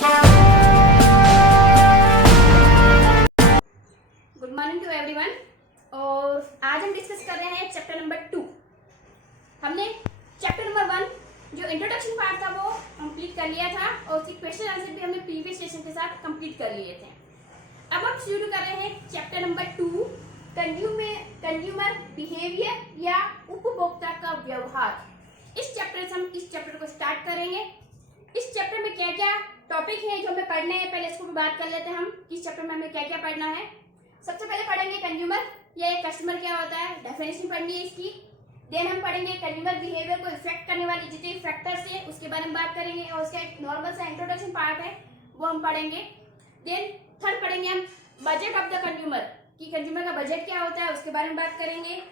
Good morning to everyone. और आज हम डिस्कस कर रहे हैं चैप्टर नंबर 2। हमने चैप्टर नंबर 1 जो इंट्रोडक्शन पार्ट था वो कंप्लीट कर लिया था और उसके क्वेश्चन आंसर भी हमने प्रीवियस सेशन के साथ कंप्लीट कर लिए थे। अब हम शुरू कर रहे हैं चैप्टर नंबर 2, कंज्यूमर बिहेवियर या उपभोक्ता का व्यवहार। इस चैप्टर से हम इस चैप्टर को स्टार्ट करेंगे। इस चैप्टर में क्या क्या टॉपिक है जो हमें पढ़ने हैं, पहले इसको भी बात कर लेते हैं हम। इस चैप्टर में हमें क्या क्या पढ़ना है। सबसे पहले पढ़ेंगे कंज्यूमर या एक कस्टमर क्या होता है, डेफिनेशन पढ़नी है इसकी। देन हम पढ़ेंगे कंज्यूमर बिहेवियर को इफेक्ट करने वाले जितने फैक्टर्स है उसके बारे में बात करेंगे और उसका एक नॉर्मल सा इंट्रोडक्शन पार्ट है वो हम पढ़ेंगे। देन थर्ड पढ़ेंगे हम बजट ऑफ द कंज्यूमर, कि कंज्यूमर का बजट क्या होता है उसके बारे में बात करेंगे।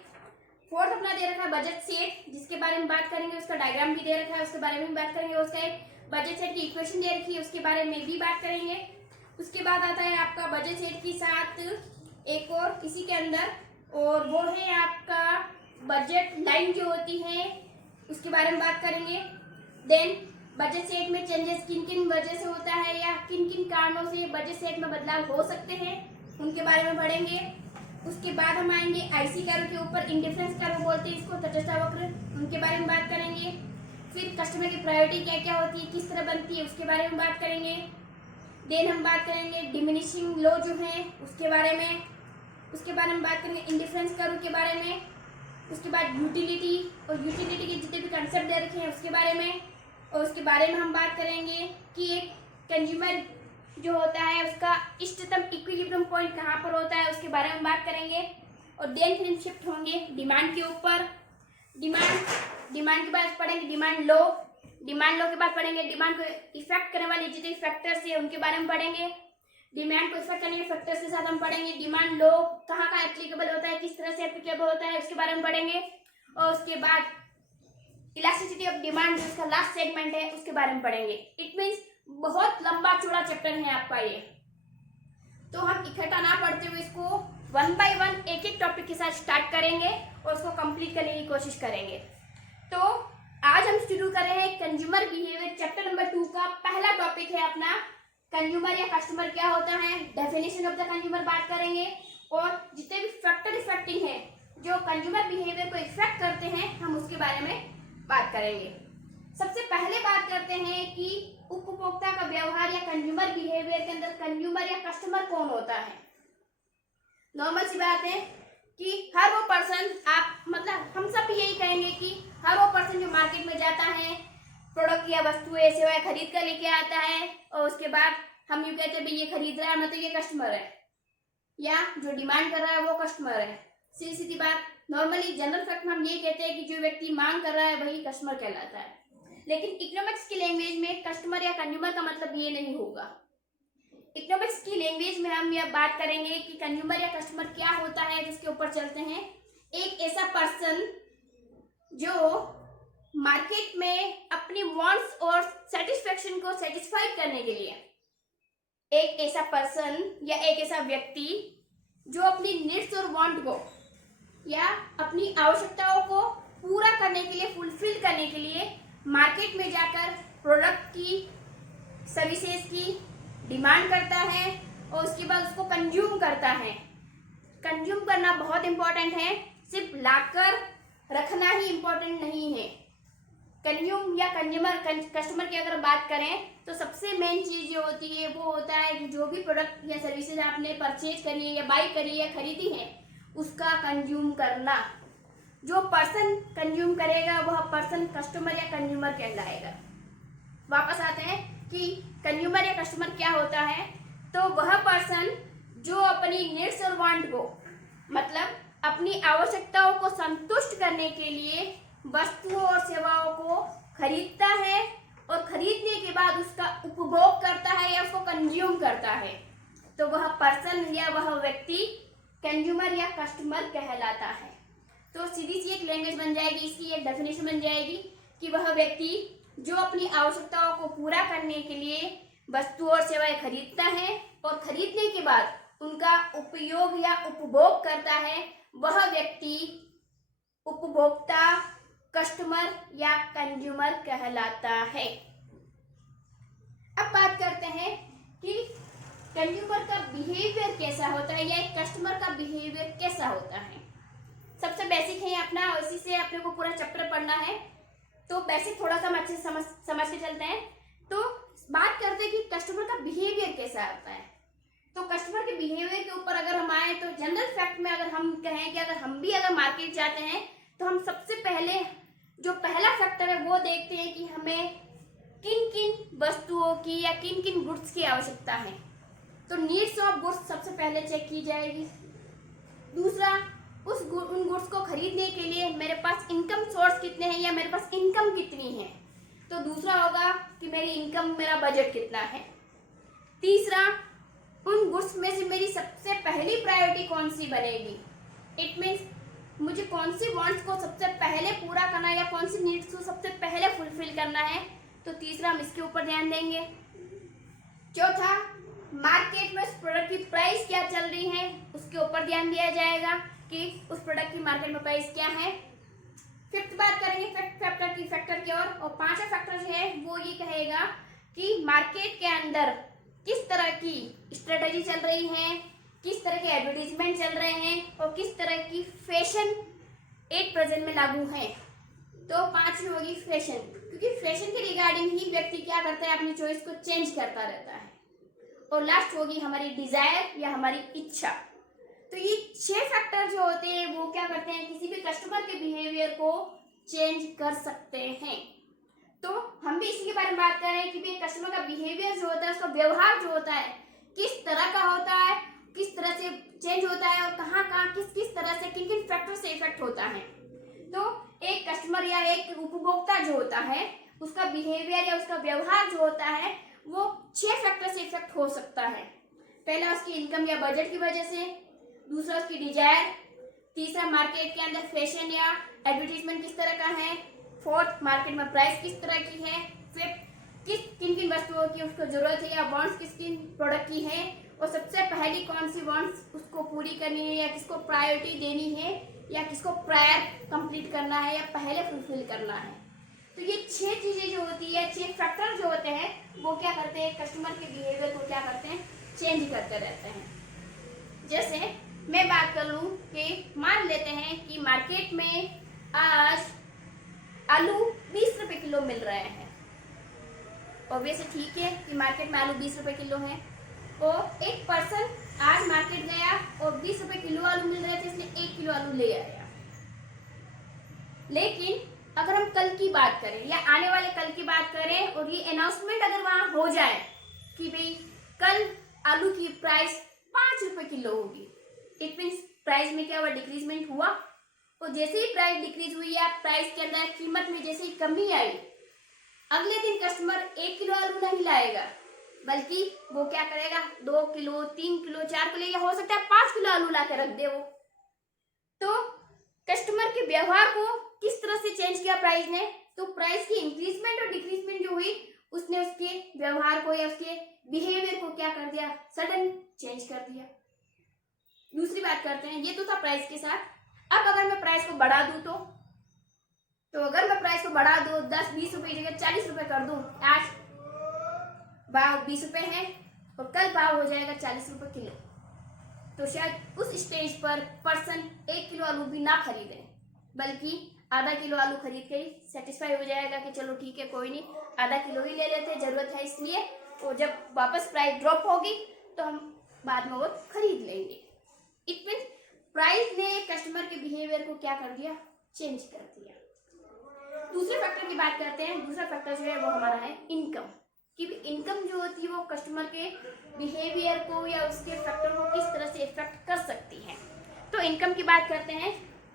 फोर्थ अपना दे रखा है बजट सेट, जिसके बारे में बात करेंगे, उसका डायग्राम भी दे रखा है उसके बारे में भी बात करेंगे। उसका एक बजट सेट की इक्वेशन दे रखी है उसके बारे में भी बात करेंगे। उसके बाद आता है आपका बजट सेट के साथ एक और इसी के अंदर, और वो है आपका बजट लाइन जो होती है उसके बारे में बात करेंगे। देन बजट सेट में चेंजेस किन किन वजह से होता है या किन किन कारणों से बजट सेट में बदलाव हो सकते हैं उनके बारे में पढ़ेंगे। उसके बाद हम आएंगे आईसी कर्व के ऊपर, इंडिफरेंस कर्व बोलते हैं इसको, तटस्थ वक्र, उनके बारे में बात करेंगे। फिर कस्टमर की प्रायोरिटी क्या क्या होती है, किस तरह बनती है उसके बारे में बात करेंगे। देन हम बात करेंगे डिमिनिशिंग लो जो है उसके बारे में। उसके बारे में बात करेंगे इंडिफरेंस कर्व के बारे में। उसके बाद यूटिलिटी और यूटिलिटी के जितने भी कंसेप्ट दे रखे हैं उसके बारे में। और उसके बारे में हम बात करेंगे कि एक कंज्यूमर जो होता है उसका इष्टतम इक्विलिब्रियम पॉइंट कहाँ पर होता है उसके बारे में बात करेंगे। और देन फिर हम शिफ्ट होंगे डिमांड के ऊपर। डिमांड के बाद पढ़ेंगे डिमांड लो के बाद पढ़ेंगे डिमांड को इफेक्ट करने वाले जितने फैक्टर्स है उनके बारे में पढ़ेंगे। डिमांड को इफेक्ट करने के फैक्टर्स के साथ हम पढ़ेंगे डिमांड लो कहाँ कहाँ एप्लीकेबल होता है, किस तरह से एप्लीकेबल होता है उसके बारे में पढ़ेंगे। और उसके बाद इलास्टिसिटी ऑफ डिमांड जो इसका लास्ट सेगमेंट है उसके बारे में पढ़ेंगे। इट मीन्स बहुत लंबा चौड़ा चैप्टर है आपका ये, तो हम इकट्ठा ना पढ़ते हुए इसको 1 by 1 एक एक टॉपिक के साथ स्टार्ट करेंगे और उसको कंप्लीट करने की कोशिश करेंगे। तो आज हम शुरू कर रहे हैं कंज्यूमर बिहेवियर चैप्टर नंबर 2 का पहला टॉपिक है अपना कंज्यूमर या कस्टमर क्या होता है, डेफिनेशन ऑफ द कंज्यूमर बात करेंगे और जितने भी फैक्टर इफेक्टिंग है जो कंज्यूमर बिहेवियर को इफेक्ट करते हैं हम उसके बारे में बात करेंगे। सबसे पहले बात करते हैं कि उपभोक्ता का व्यवहार या कंज्यूमर बिहेवियर के अंदर कंज्यूमर या कस्टमर कौन होता है। नॉर्मल सी बात है कि हर वो पर्सन, आप मतलब हम सब यही कहेंगे कि हर वो पर्सन जो मार्केट में जाता है प्रोडक्ट या वस्तुएं सेवाएं खरीद कर लेके आता है और उसके बाद हम यूँ कहते हैं भाई ये खरीद रहा है मतलब ये कस्टमर है, या जो डिमांड कर रहा है वो कस्टमर है। सीधी सीधी बात, नॉर्मली जनरल फैक्ट में हम ये कहते हैं कि जो व्यक्ति मांग कर रहा है वही कस्टमर कहलाता है। लेकिन इकोनॉमिक्स की लैंग्वेज में कस्टमर या कंज्यूमर का मतलब ये नहीं होगा। इकोनॉमिक्स की लैंग्वेज में हम यह बात करेंगे कि कंज्यूमर या कस्टमर क्या होता है, जिसके ऊपर चलते हैं। एक ऐसा पर्सन जो मार्केट में अपनी वांट्स और सेटिस्फेक्शन को सेटिस्फाई करने के लिए, एक ऐसा पर्सन या एक ऐसा व्यक्ति जो अपनी नीड्स और वांट को या अपनी आवश्यकताओं को पूरा करने के लिए, फुलफिल करने के लिए मार्केट में जाकर प्रोडक्ट की, सर्विसेज की डिमांड करता है और उसके बाद उसको कंज्यूम करता है। कंज्यूम करना बहुत इंपॉर्टेंट है, सिर्फ लाकर रखना ही इंपॉर्टेंट नहीं है। कंज्यूम या कंज्यूमर कस्टमर की अगर बात करें तो सबसे मेन चीज जो होती है वो होता है कि जो भी प्रोडक्ट या सर्विसेज आपने परचेज करी है या बाई करी है या खरीदी है उसका कंज्यूम करना। जो पर्सन कंज्यूम करेगा वह पर्सन कस्टमर या कंज्यूमर कहलाएगा। वापस आते हैं कि कंज्यूमर या कस्टमर क्या होता है, तो वह पर्सन जो अपनी नीड्स और वांट को, मतलब अपनी आवश्यकताओं को संतुष्ट करने के लिए वस्तुओं और सेवाओं को खरीदता है और खरीदने के बाद उसका उपभोग करता है या उसको कंज्यूम करता है, तो वह पर्सन या वह व्यक्ति कंज्यूमर या कस्टमर कहलाता है। तो सीधी सी एक लैंग्वेज बन जाएगी, इसकी एक डेफिनेशन बन जाएगी कि वह व्यक्ति जो अपनी आवश्यकताओं को पूरा करने के लिए वस्तु और सेवाएं खरीदता है और खरीदने के बाद उनका उपयोग या उपभोग करता है, वह व्यक्ति उपभोक्ता, कस्टमर या कंज्यूमर कहलाता है। अब बात करते हैं कंज्यूमर का बिहेवियर कैसा होता है या एक कस्टमर का बिहेवियर कैसा होता है। सबसे बेसिक है अपना, उसी से अपने को पूरा चैप्टर पढ़ना है, तो बेसिक थोड़ा सा हम अच्छे से समझ के चलते हैं। तो बात करते हैं कि कस्टमर का बिहेवियर कैसा होता है। तो कस्टमर के बिहेवियर के ऊपर अगर हम आए तो जनरल फैक्ट में अगर हम कहें कि अगर हम भी अगर मार्केट जाते हैं तो हम सबसे पहले जो पहला फैक्टर है वो देखते हैं कि हमें किन किन वस्तुओं की या किन किन गुड्स की आवश्यकता है। तो नीड्स ऑफ गुड्स सबसे पहले चेक की जाएगी। दूसरा, उन गुड्स को खरीदने के लिए मेरे पास इनकम सोर्स कितने हैं या मेरे पास इनकम कितनी है। तो दूसरा होगा कि मेरी इनकम, मेरा बजट कितना है। तीसरा, उन गुड्स में से मेरी सबसे पहली प्रायोरिटी कौन सी बनेगी। इट मीन्स मुझे कौन सी वांट्स को सबसे पहले पूरा करना है या कौन सी नीड्स को सबसे पहले फुलफिल करना है। तो तीसरा हम इसके ऊपर ध्यान देंगे। चौथा, मार्केट में उस प्रोडक्ट की प्राइस क्या चल रही है उसके ऊपर ध्यान दिया जाएगा कि उस प्रोडक्ट की मार्केट में प्राइस क्या है। फिफ्थ बात करेंगे फैक्टर की और पांचवा फैक्टर जो है वो ये कहेगा कि मार्केट के अंदर किस तरह की स्ट्रेटजी चल रही है, किस तरह के एडवर्टीजमेंट चल रहे हैं और किस तरह की फैशन एक प्रेजेंट में लागू है। तो पांचवी होगी फैशन, क्योंकि फैशन के रिगार्डिंग ही व्यक्ति क्या करता है, अपनी चॉइस को चेंज करता रहता है। और लास्ट होगी हमारी डिजायर या हमारी इच्छा। तो ये 6 फैक्टर जो होते हैं वो क्या करते हैं, किसी भी कस्टमर के बिहेवियर को चेंज कर सकते हैं। तो हम भी इसी के बारे में बात कर रहे हैं कि भाई कस्टमर का बिहेवियर जो होता है, उसका व्यवहार जो होता है किस तरह का होता है, किस तरह से चेंज होता है और कहाँ कहाँ किस तरह से किन किन फैक्टर से इफेक्ट होता है। तो एक कस्टमर या एक उपभोक्ता जो होता है उसका बिहेवियर या उसका व्यवहार जो होता है वो 6 फैक्टर से इफेक्ट हो सकता है। पहला उसकी इनकम या बजट की वजह से, दूसरा उसकी डिजायर, तीसरा मार्केट के अंदर फैशन या एडवर्टीजमेंट किस तरह का है, फोर्थ मार्केट में प्राइस किस तरह की है, फिफ्थ किन किन वस्तुओं की उसको जरूरत है या वांट्स किस किन प्रोडक्ट की है और सबसे पहली कौन सी वांट्स उसको पूरी करनी है या किसको प्रायोरिटी देनी है या किसको प्रायर कंप्लीट करना है या पहले फुलफिल करना है। तो ये 6 चीजें जो होती है, 6 फैक्टर जो होते हैं वो क्या करते हैं, कस्टमर के बिहेवियर को क्या करते हैं, चेंज करते रहते हैं। जैसे मैं बात कर लूँ कि मान लेते हैं कि मार्केट में आज आलू 20 रुपए किलो मिल रहे हैं। ऑब्वियसली ठीक है कि मार्केट में आलू 20 रुपए किलो है और एक पर्सन आज मार्केट गया और 20 रुपए किलो आलू मिल रहे थे इसलिए 1 किलो आलू ले आया। लेकिन अगर हम कल की बात करें या आने वाले कल की बात करें और ये अनाउंसमेंट अगर वहां हो जाए कि भाई कल आलू की प्राइस 5 रुपए किलो होगी, इट मीन्स प्राइस में क्या हुआ, डिक्रीजमेंट हुआ। और जैसे ही प्राइस डिक्रीज हुई या प्राइस के अंदर कीमत में जैसे ही कमी आई, अगले दिन कस्टमर 1 किलो आलू नहीं लाएगा बल्कि वो क्या करेगा, 2 किलो 3 किलो 4 किलो या हो सकता है 5 किलो आलू ला के रख दे वो। तो कस्टमर के व्यवहार को किस तरह से चेंज किया प्राइस ने, तो प्राइस की इंक्रीजमेंट और डिक्रीजमेंट जो हुई उसने उसके व्यवहार को या उसके बिहेवियर को क्या कर दिया, सडन चेंज कर दिया। दूसरी बात करते हैं, ये तो था प्राइस के साथ। अब अगर मैं प्राइस को बढ़ा दूं तो अगर मैं प्राइस को बढ़ा दूं 10-20 रुपए की जगह 40 रुपए कर दूं, आज भाव 20 रुपए है और कल भाव हो जाएगा 40 रुपए किलो, तो शायद उस स्टेज पर पर्सन 1 किलो आलू भी ना खरीदे बल्कि आधा किलो आलू खरीद के ही सेटिस्फाई हो जाएगा कि चलो ठीक है कोई नहीं, आधा किलो ही ले लेते, जरूरत है इसलिए। और जब वापस प्राइस ड्रॉप होगी तो हम बाद में वो खरीद लेंगे। इट मीन्स प्राइस ने कस्टमर के बिहेवियर को क्या कर दिया, चेंज कर दिया। दूसरे फैक्टर की बात करते हैं। दूसरा फैक्टर जो है वो हमारा है इनकम, कि इनकम जो होती है वो कस्टमर के बिहेवियर को या उसके फैक्टर को किस तरह से इफेक्ट कर सकती है। तो इनकम की बात करते हैं,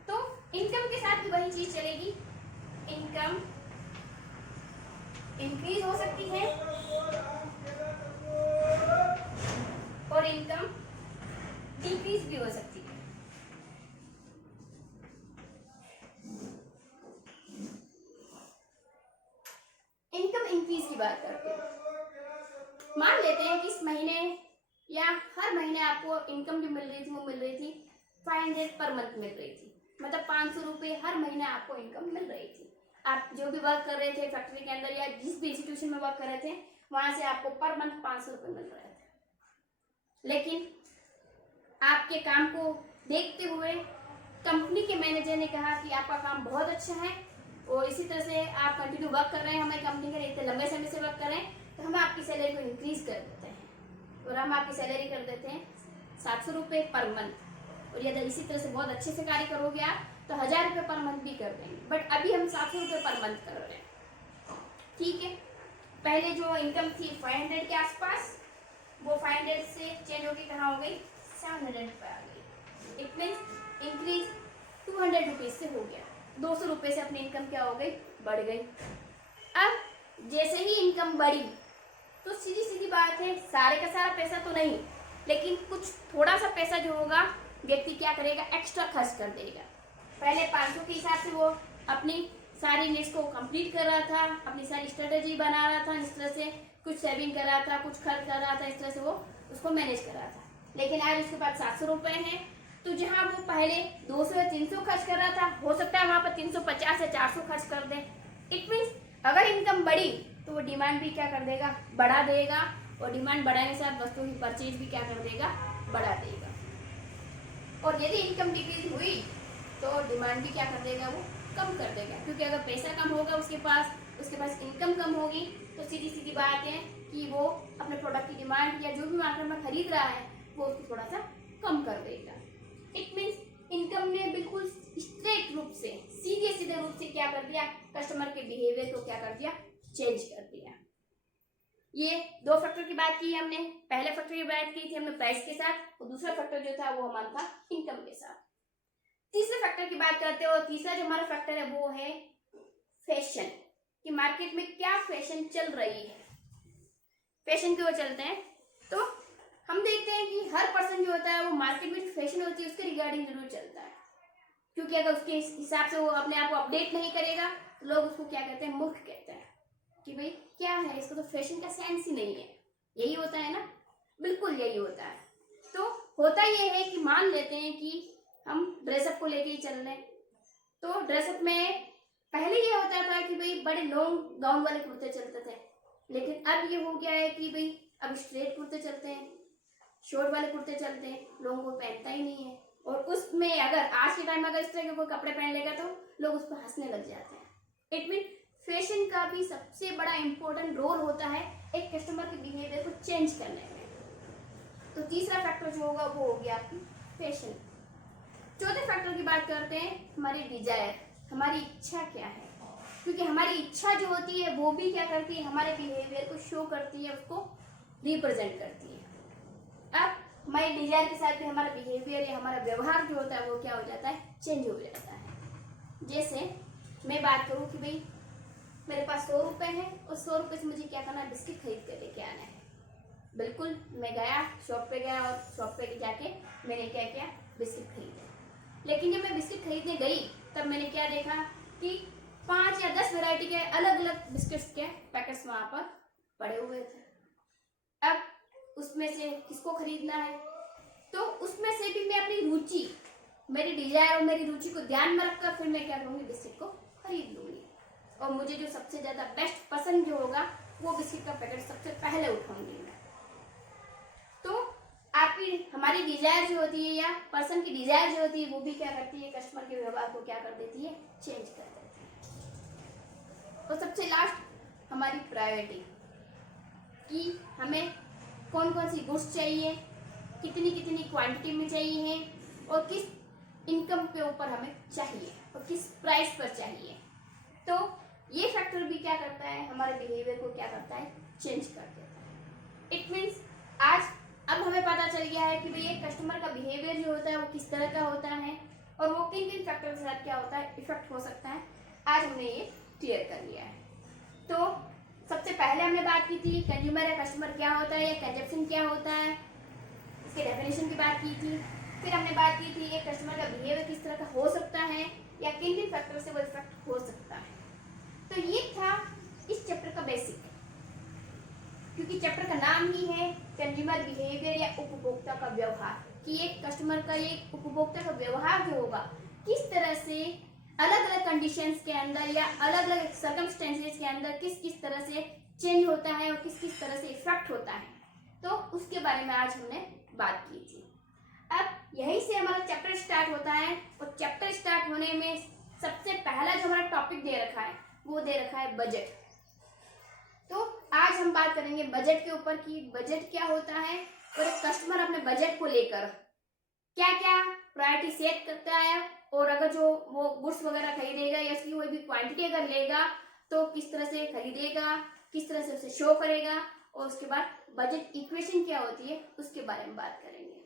तो इनकम के साथ भी वही चीज चलेगी, इनकम इंक्रीज हो सकती है और इनकम डिक्रीज भी हो सकती है। इनकम इंक्रीज की बात करते हैं, मान लेते हैं कि इस महीने या हर महीने आपको इनकम जो मिल रही थी वो मिल रही थी 500 पर मंथ मिल रही थी, मतलब 500 रुपये हर महीने आपको इनकम मिल रही थी। आप जो भी वर्क कर रहे थे फैक्ट्री के अंदर या जिस भी इंस्टीट्यूशन में वर्क कर रहे थे वहां से आपको पर मंथ 500 रुपये मिल रहे थे। लेकिन आपके काम को देखते हुए कंपनी के मैनेजर ने कहा कि आपका काम बहुत अच्छा है और इसी तरह से आप कंटिन्यू वर्क कर रहे हैं हमारी कंपनी के लिए, इतने लंबे समय से वर्क कर रहे हैं, तो हम आपकी सैलरी को इंक्रीज कर देते हैं और हम आपकी सैलरी कर देते हैं 700 रुपये पर मंथ। और यदि इसी तरह से बहुत अच्छे से कार्य करोगे आप तो 1000 रुपये पर मंथ भी कर देंगे, बट अभी हम 700 रुपये पर मंथ कर रहे हैं। ठीक है, पहले जो इनकम थी 500 के आसपास, वो 500 से चेंज होकर कहाँ हो गई, 700 पे आ गई। इट मीन्स इंक्रीज 200 रुपीज से हो गया, 200 रुपये से अपनी इनकम क्या हो गई, बढ़ गई। अब जैसे ही इनकम बढ़ी तो सीधी सीधी बात है, सारे का सारा पैसा तो नहीं, लेकिन कुछ थोड़ा सा पैसा जो होगा व्यक्ति क्या करेगा, एक्स्ट्रा खर्च कर देगा। पहले 500 के हिसाब से वो अपनी सारी नीड्स को कंप्लीट कर रहा था, अपनी सारी स्ट्रेटेजी बना रहा था, इस तरह से कुछ सेविंग कर रहा था, कुछ खर्च कर रहा था, इस तरह से वो उसको मैनेज कर रहा था। लेकिन आज उसके पास 700 रुपये हैं, तो जहाँ वो पहले 200 या 300 खर्च कर रहा था, हो सकता है वहाँ पर 350 या 400 खर्च कर दे। इट मीन्स अगर इनकम बढ़ी तो वो डिमांड भी क्या कर देगा, बढ़ा देगा, और डिमांड बढ़ाने के साथ वस्तुओं की परचेज भी क्या कर देगा, बढ़ा देगा। और यदि इनकम डिक्रीज हुई तो डिमांड भी क्या कर देगा, वो कम कर देगा, क्योंकि अगर पैसा कम होगा उसके पास इनकम कम होगी, तो सीधी सीधी बात है कि वो अपने प्रोडक्ट की डिमांड या जो भी मार्केट में खरीद रहा है वो उसको थोड़ा सा कम कर देगा। इट मीन्स इनकम ने बिल्कुल स्ट्रेट रूप से, सीधे सीधे रूप से क्या कर दिया, कस्टमर के बिहेवियर को क्या कर दिया, चेंज कर दिया। ये दो फैक्टर की बात की हमने। पहले फैक्टर की बात की थी हमने प्राइस के साथ, और दूसरा फैक्टर जो था वो हमारा था इनकम के साथ। तीसरे फैक्टर की बात करते हो, तीसरा जो हमारा फैक्टर है वो है फैशन, कि मार्केट में क्या फैशन चल रही है। फैशन क्यों चलते हैं, तो हम देखते हैं कि हर पर्सन जो होता है वो मार्केट में जो फैशन होती है उसके रिगार्डिंग जरूर चलता है, क्योंकि अगर उसके हिसाब से वो अपने आप को अपडेट नहीं करेगा तो लोग उसको क्या कहते हैं, मूर्ख कहते हैं, कि भाई क्या है, इसको तो फैशन का सेंस ही नहीं है। यही होता है ना, बिल्कुल यही होता है। तो होता ये है कि मान लेते हैं कि हम ड्रेसअप को लेके ही चल रहे हैं, तो ड्रेसअप में पहले ये होता था कि भाई बड़े लॉन्ग गाउन वाले कुर्ते चलते थे, लेकिन अब ये हो गया है कि भाई अब स्ट्रेट कुर्ते चलते हैं, शॉर्ट वाले कुर्ते चलते हैं, लोगों को पहनता ही नहीं है। और उसमें अगर आज के टाइम में अगर इस तरह के कोई कपड़े पहन लेगा तो लोग उस पर हंसने लग जाते हैं। इट मीन फैशन का भी सबसे बड़ा इंपॉर्टेंट रोल होता है एक कस्टमर के बिहेवियर को चेंज करने में। तो तीसरा फैक्टर जो होगा वो हो गया आपकी फैशन। चौथे फैक्टर की बात करते हैं, हमारी डिजायर, हमारी इच्छा क्या है, क्योंकि हमारी इच्छा जो होती है वो भी क्या करती है, हमारे बिहेवियर को शो करती है, उसको रिप्रेजेंट करती है। अब हमारी डिजायर के साथ भी हमारा बिहेवियर या हमारा व्यवहार जो होता है वो क्या हो जाता है, चेंज हो जाता है। जैसे मैं बात करूँ कि भाई मेरे पास 100 रुपये है और 100 रुपये से मुझे क्या करना है, बिस्किट खरीद कर लेके आना है। बिल्कुल मैं गया, शॉप पे गया और शॉप पे जाके मैंने क्या किया, बिस्किट खरीदे। लेकिन जब मैं बिस्किट खरीदने गई तब मैंने क्या देखा कि 5 या 10 वैरायटी के अलग अलग बिस्किट्स के पैकेट्स वहाँ पर पड़े हुए थे। अब उसमें से किसको खरीदना है, तो उसमें से भी मैं अपनी रुचि, मेरी डिजायर और मेरी रुचि को ध्यान में रखकर फिर मैं क्या करूँगी, बिस्किट को खरीद लूँगी। और मुझे जो सबसे ज़्यादा बेस्ट पसंद जो होगा वो बिस्किट का पैकेट सबसे पहले उठाऊंगी मैं। तो आपकी हमारी डिजायर जो होती है या पर्सन की डिजायर जो होती है वो भी क्या करती है, कस्टमर के व्यवहार को क्या कर देती है, चेंज कर देती है। और सबसे लास्ट हमारी प्रायोरिटी, कि हमें कौन कौन सी गुड्स चाहिए, कितनी कितनी क्वांटिटी में चाहिए और किस इनकम के ऊपर हमें चाहिए और किस प्राइस पर चाहिए। तो ये फैक्टर भी क्या करता है, हमारे बिहेवियर को क्या करता है, चेंज कर देता है। इट मीन्स आज अब हमें पता चल गया है कि भाई एक कस्टमर का बिहेवियर जो होता है वो किस तरह का होता है और वो किन किन फैक्टर के साथ क्या होता है, इफेक्ट हो सकता है। आज हमने ये क्लियर कर लिया है। तो सबसे पहले हमने बात की थी कंज्यूमर या कस्टमर क्या होता है या कंजप्शन क्या होता है, इसके डेफिनेशन की बात की थी। फिर हमने बात की थी एक कस्टमर का बिहेवियर किस तरह का हो सकता है या किन किन फैक्टर से वो इफेक्ट हो सकता है। तो ये था इस चैप्टर का बेसिक, क्योंकि चैप्टर का नाम ही है कंज्यूमर बिहेवियर या उपभोक्ता का व्यवहार, कि एक कस्टमर का, एक उपभोक्ता का व्यवहार जो होगा किस तरह से अलग अलग कंडीशंस के अंदर या अलग अलग सर्कमस्टेंसेस के अंदर किस किस तरह से चेंज होता है और किस किस तरह से इफेक्ट होता है। तो उसके बारे में आज हमने बात की थी। अब यहीं से हमारा चैप्टर स्टार्ट होता है और चैप्टर स्टार्ट होने में सबसे पहला जो हमारा टॉपिक दे रखा है वो दे रखा है बजट। तो आज हम बात करेंगे बजट के ऊपर कि बजट क्या होता है और एक कस्टमर अपने बजट को लेकर क्या क्या प्रायोरिटी सेट करता है, और अगर जो वो गुड्स वगैरह खरीदेगा या उसकी कोई भी क्वांटिटी अगर लेगा तो किस तरह से खरीदेगा, किस तरह से उसे शो करेगा, और उसके बाद बजट इक्वेशन क्या होती है उसके बारे में बात करेंगे।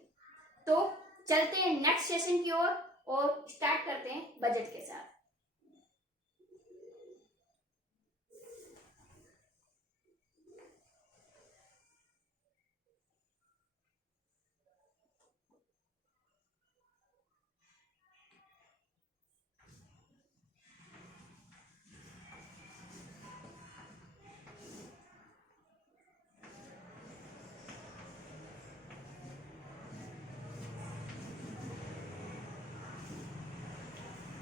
तो चलते हैं नेक्स्ट सेशन की ओर और स्टार्ट करते हैं बजट के साथ।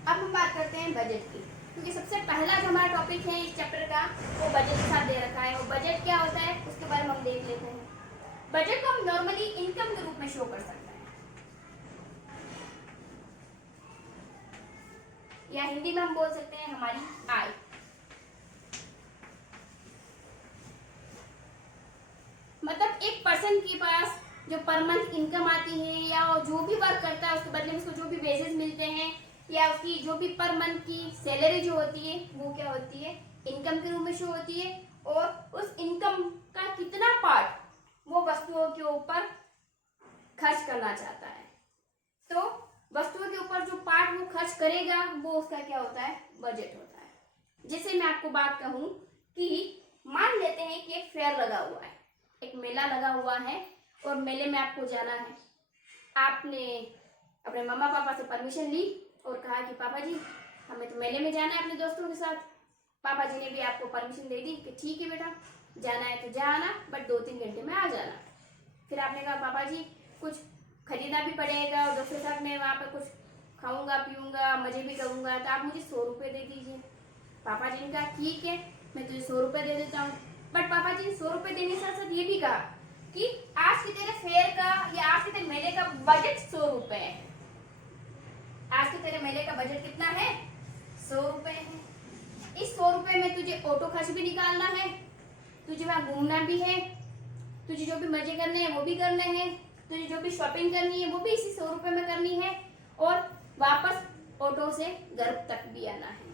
अब हम बात करते हैं बजट की, क्योंकि सबसे पहला जो हमारा टॉपिक है इस चैप्टर का वो बजट के साथ दे रखा है। वो बजट क्या होता है उसके बारे में हम देख लेते हैं। बजट को हम नॉर्मली इनकम के रूप में शो कर सकते हैं, या हिंदी में हम बोल सकते हैं हमारी आय। मतलब एक पर्सन के पास जो पर मंथ इनकम आती है या जो भी वर्क करता है उसके बदले में उसको जो भी वेजेस मिलते हैं या उसकी जो भी पर मंथ की सैलरी जो होती है वो क्या होती है, इनकम के रूप में शो होती है। और उस इनकम का कितना पार्ट वो वस्तुओं के ऊपर खर्च करना चाहता है, तो वस्तुओं के ऊपर जो पार्ट वो खर्च करेगा वो उसका क्या होता है, बजट होता है। जैसे मैं आपको बात कहूं कि मान लेते हैं कि एक फेयर लगा हुआ है, एक मेला लगा हुआ है और मेले में आपको जाना है। आपने अपने मम्मा पापा से परमिशन ली और कहा कि पापा जी हमें तो मेले में जाना है अपने दोस्तों के साथ। पापा जी ने भी आपको परमिशन दे दी कि ठीक है बेटा जाना है तो जा आना, बट 2-3 घंटे में आ जाना। फिर आपने कहा पापा जी कुछ खरीदना भी पड़ेगा और दोस्तों के साथ मैं वहाँ पर कुछ खाऊंगा पीऊंगा मजे भी करूंगा, तो आप मुझे 100 रुपये दे दीजिए। पापा जी ने कहा ठीक है मैं तुझे 100 रुपये दे देता हूँ। बट पापा जी ने 100 रुपये देने के साथ साथ ये भी कहा कि आज के तेरे फेयर का या आज के तेरे मेले का बजट 100 रुपये है। आज के तेरे मेले का बजट कितना है, 100 रुपये है। इस 100 रुपये में तुझे ऑटो खर्च भी निकालना है, तुझे वहाँ घूमना भी है, तुझे जो भी मजे करने हैं वो भी करने हैं, तुझे जो भी शॉपिंग करनी है वो भी इसी 100 रुपये में करनी है, और वापस ऑटो से घर तक भी आना है।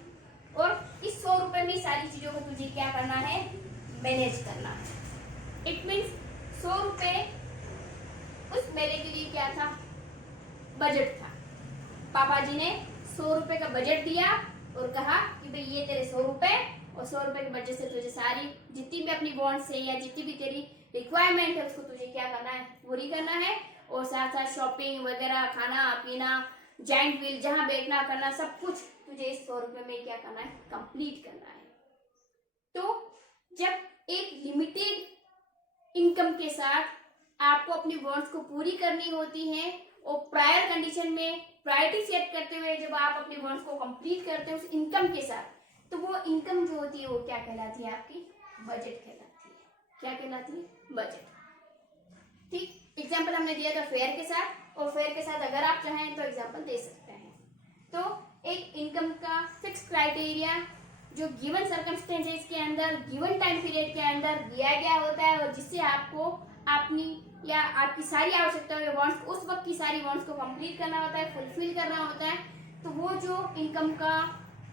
और इस 100 रुपये में सारी चीजों को तुझे क्या करना है, मैनेज करना है। इट मीन्स 100 रुपये उस मेले के लिए क्या था, बजट था। पापा जी ने 100 रुपये का बजट दिया और कहा कि भाई ये तेरे 100 रुपये, और 100 रुपये के बजट से तुझे सारी जितनी भी अपनी बॉन्ड्स है या जितनी भी तेरी रिक्वायरमेंट है उसको तुझे क्या करना है, पूरी करना है। और साथ साथ शॉपिंग वगैरह खाना पीना जाइंट व्हील जहाँ बैठना करना सब कुछ तुझे इस 100 रुपये में क्या करना है, कंप्लीट करना है। तो जब एक लिमिटेड इनकम के साथ आपको अपनी बॉन्ड्स को पूरी करनी होती है और प्रायर कंडीशन में प्रायोरिटी सेट करते हुए जब आप अपनी बॉन्ड्स को कंप्लीट करते हैं उस इनकम के साथ, तो वो इनकम जो होती है वो क्या कहलाती है, आपकी बजट कहलाती है। क्या कहलाती है, बजट। ठीक, एग्जाम्पल हमने दिया था फेयर के साथ, और फेयर के साथ अगर आप चाहें तो एग्जाम्पल दे सकते हैं। तो एक इनकम का फिक्स क्राइटेरिया जो गिवन सर्कमस्टेंसेस के अंदर गिवन टाइम पीरियड के अंदर दिया गया होता है, और जिससे आपको अपनी या आपकी सारी आवश्यकताओं वांट्स उस वक्त की सारी वांट्स को कंप्लीट करना होता है, फुलफिल करना होता है। तो वो जो इनकम का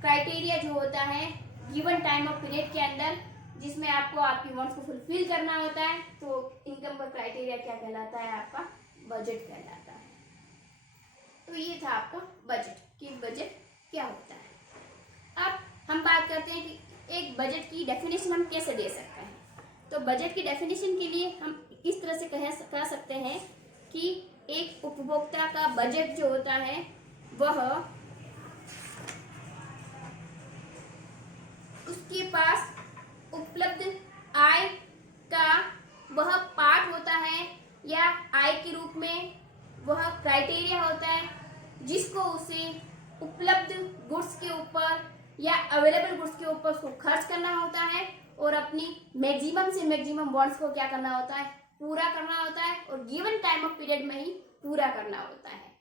क्राइटेरिया जो होता है गिवन टाइम ऑफ पीरियड के अंदर जिसमें आपको आपकी वांट्स को फुलफिल करना होता है, तो इनकम का क्राइटेरिया क्या कहलाता है, आपका बजट कहलाता है। तो ये था आपका बजट कि बजट क्या होता है। अब हम बात करते हैं कि एक बजट की डेफिनेशन हम कैसे दे सकते हैं। तो बजट की डेफिनेशन के लिए हम इस तरह से कह सकते हैं कि एक उपभोक्ता का बजट जो होता है वह उसके पास उपलब्ध आय का वह पार्ट होता है या आय के रूप में वह क्राइटेरिया होता है जिसको उसे उपलब्ध गुड्स के ऊपर या अवेलेबल गुड्स के ऊपर उसको खर्च करना होता है और अपनी मैक्सिमम से मैक्सिमम बॉन्ड्स को क्या करना होता है, पूरा करना होता है और गिवन टाइम ऑफ पीरियड में ही पूरा करना होता है।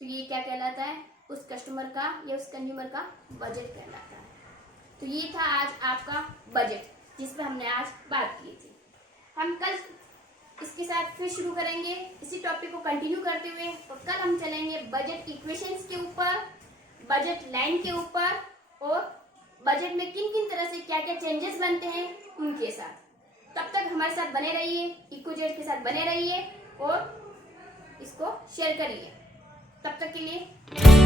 तो ये क्या कहलाता है? उस कस्टमर का या उस कंज्यूमर का बजट कहलाता है। तो ये था आज आपका बजट, जिस पर हमने आज बात की थी। हम कल इसके साथ फिर शुरू करेंगे इसी टॉपिक को कंटिन्यू करते हुए। और कल हम चलेंगे बजट इक्वेशंस के ऊपर, बजट लाइन के ऊपर, और बजट में किन किन तरह से क्या क्या चेंजेस बनते हैं उनके साथ। तब तक हमारे साथ बने रहिए, इक्वजेट के साथ बने रहिए और इसको शेयर करिए। तब तक के लिए